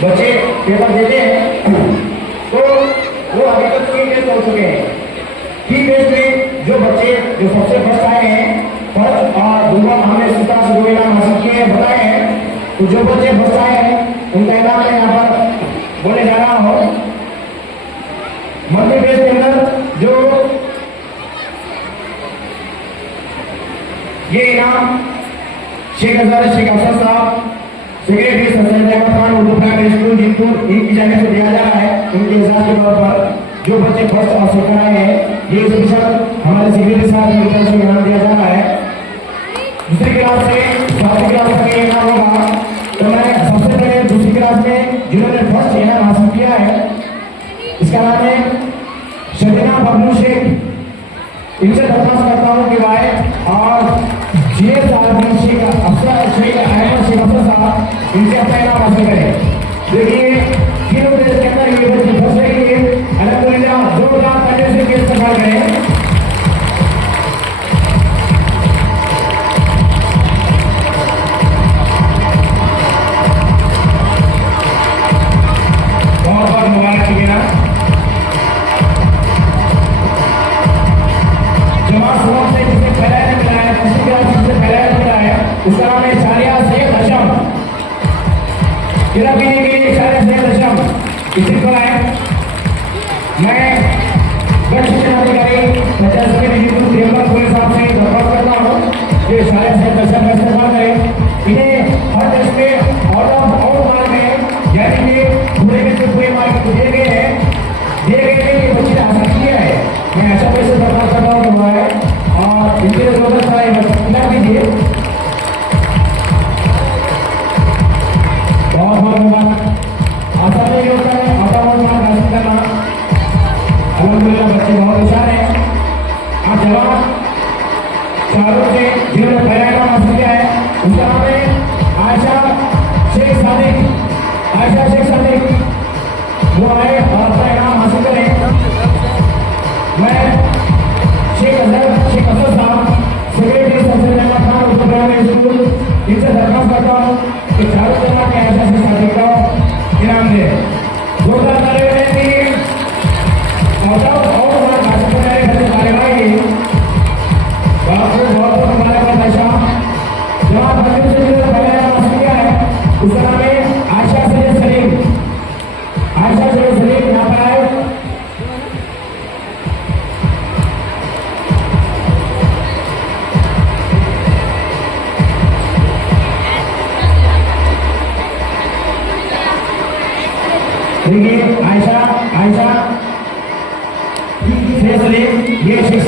बच्चे पेपर देते हैं तो वो अभी तक 3 टेस्ट हो चुके हैं। 3 टेस्ट में जो बच्चे जो सबसे फर्स्ट आए हैं, फर्स्ट और दूसरा हमने सूत्रा से 2 इनाम हासिल किए हैं बताए हैं। तो जो बच्चे फर्स्ट आए हैं उनका इनाम मैं यहाँ पर बोले जा रहा हूँ। मध्य प्रदेश के अंदर जो ये इनाम शेख अफसर साहब secretary Syed Ahmed Khan Urdu primary school Jinpur इनकी जानिब से दिया जा रहा है। उनके हिसाब के तौर पर जो बच्चे फर्स्ट और सेकंड आए हैं ये स्पेशल हमारे सेक्रेटरी साहब की तरफ से इनाम दिया जा रहा है। दूसरी क्लास से चौथी क्लास तक ये इनाम होगा। तो मैं सबसे पहले दूसरी क्लास में जिन्होंने फर्स्ट इनाम हासिल किया है इसका नाम है शबीना बबलू शेख। इनसे दरख्वास्त करता हूँ कि भाई और शेख अहमद शेख अफसर साहब इनसे अपना इनाम हासिल करें। देखिए तीनों देश के अंदर ये बच्चे फंस रही है। अल्हम्दुलिल्लाह 2000 पहले से केस सफा करें। बहुत बहुत मुबारक कीजिएगा। जमात सुबह से जिसने पहला मिला है, दूसरी क्लास जिससे पहला मिला है उसका नाम है शारिया सैयद हशम। किताब पीने के लिए शारिया सैयद हशम इसी को आए। मैं गढ़ शिक्षण अधिकारी पचास के निजी त्रियंबक पुलिस साहब से दरख्वास्त करता हूँ कि शारिया सैयद हशम का इस्तेमाल करें। इन्हें हर टेस्ट में आउट मार्क में यानी कि पूरे में से पूरे मार्क दिए गए हैं, दिए गए थे ये बच्चे ने हासिल किया है। मैं अच्छा पैसे दरख्वास्त करता हूँ हुआ है और इनके जरूरत सारा इनाम दीजिए। बहुत बहुत मुबारक। आसान नहीं होता है आता मार्क हासिल करना। अल्हम्दुलिल्लाह बच्चे बहुत होशियार हैं। आप जवान चारों से जिन्होंने पहला इनाम हासिल किया है उनका नाम है आयशा शेख सादिक। आयशा शेख सादिक वो आए और अपना इनाम हासिल करें। मैं शेख अफसर साहब secretary Syed Ahmed Khan Urdu primary school इनसे दरख्वास्त करता हूँ कि चारों जमा के आयशा शेख सादिक को इनाम दे। 2003 और हासिल करने कार्यवाही बहुत बहुत मुबारक आयशा। जवाब मंदिर से जो पहले हासिल किया है उसका नाम है आयशा सैयद सलीम। आयशा सैयद सलीम यहाँ पर आए। देखिए आयशा सैयद सलीम ये शेख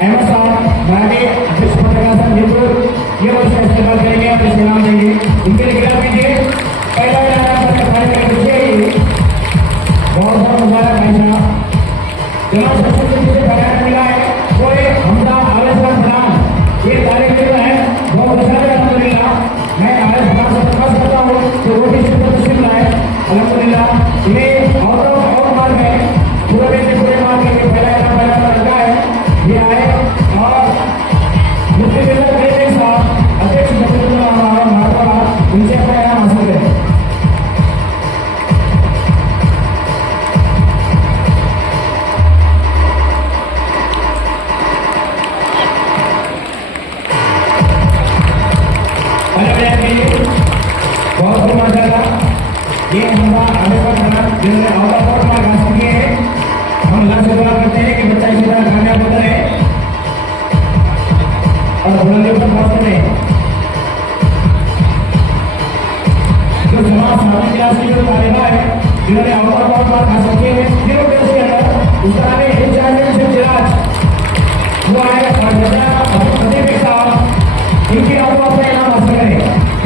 अहमद साहब मराठी अध्यक्ष पत्रकार संघ जयपुर ये वर्ष का इस्तेमाल करेंगे और इसे इनाम देंगे। उनके लिए गिरा कीजिए। पहला इनाम बहुत बहुत मुबारक आयशा। जमा सबसे बयान मिला है वो हमदा आवेश फरहान। ये तारीख मिला है बहुत अच्छा है। अल्हम्दुलिल्लाह मैं आवेश फरहान से दरख्वास्त करता हूँ तो वो भी तस्लीम लाए। अल्हम्दुलिल्लाह इन्हें और मार्ग है पूरे से पूरे मार्ग के पहला इनाम लगा है। ये आए और मुफ्ती बिल्ला साहब अध्यक्ष उनसे अपना इनाम हासिल करें। बहुत बहुत माशाल्लाह। ये हमारा आगे पर जिन्होंने और मार्क हासिल किए हैं हम अल्लाह से दुआ करते हैं कि बच्चा इसी तरह कामयाब होता रहे और बुलंदी पर पहुंचते रहे। जो जमात सातवीं क्लास की जो तालिबा है जिन्होंने और मार्क हासिल किए हैं तीनों टेस्ट के अंदर उसका नाम है इंचार्ज चिराज। वो आए और फतेह साहब इनकी और अपना इनाम हासिल करें।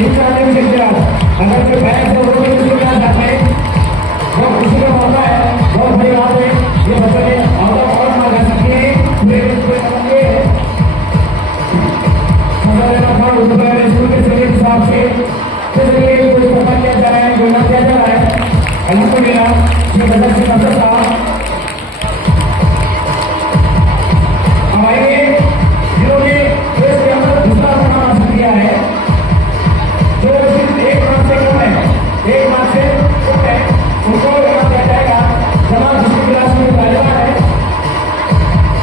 इंचार्ज चिराज अगर जो बैग से वो दूसरी क्लास जाते हैं वो खुशी का मौका है। बहुत बड़ी बात है ये बच्चों ने और मार्क हासिल किए हैं। उर्दू प्राइमरी स्कूल के सेक्रेटरी साहब से किया जा रहा है जो किया जा रहा है। अल्हम्दुलिल्लाह ये बदल से अफसर साहब हमारे जिन्होंने देश के अंदर दूसरा स्थान हासिल किया है जो सिर्फ 1 मार्क से कम है। 1 मार्क से उनको यहाँ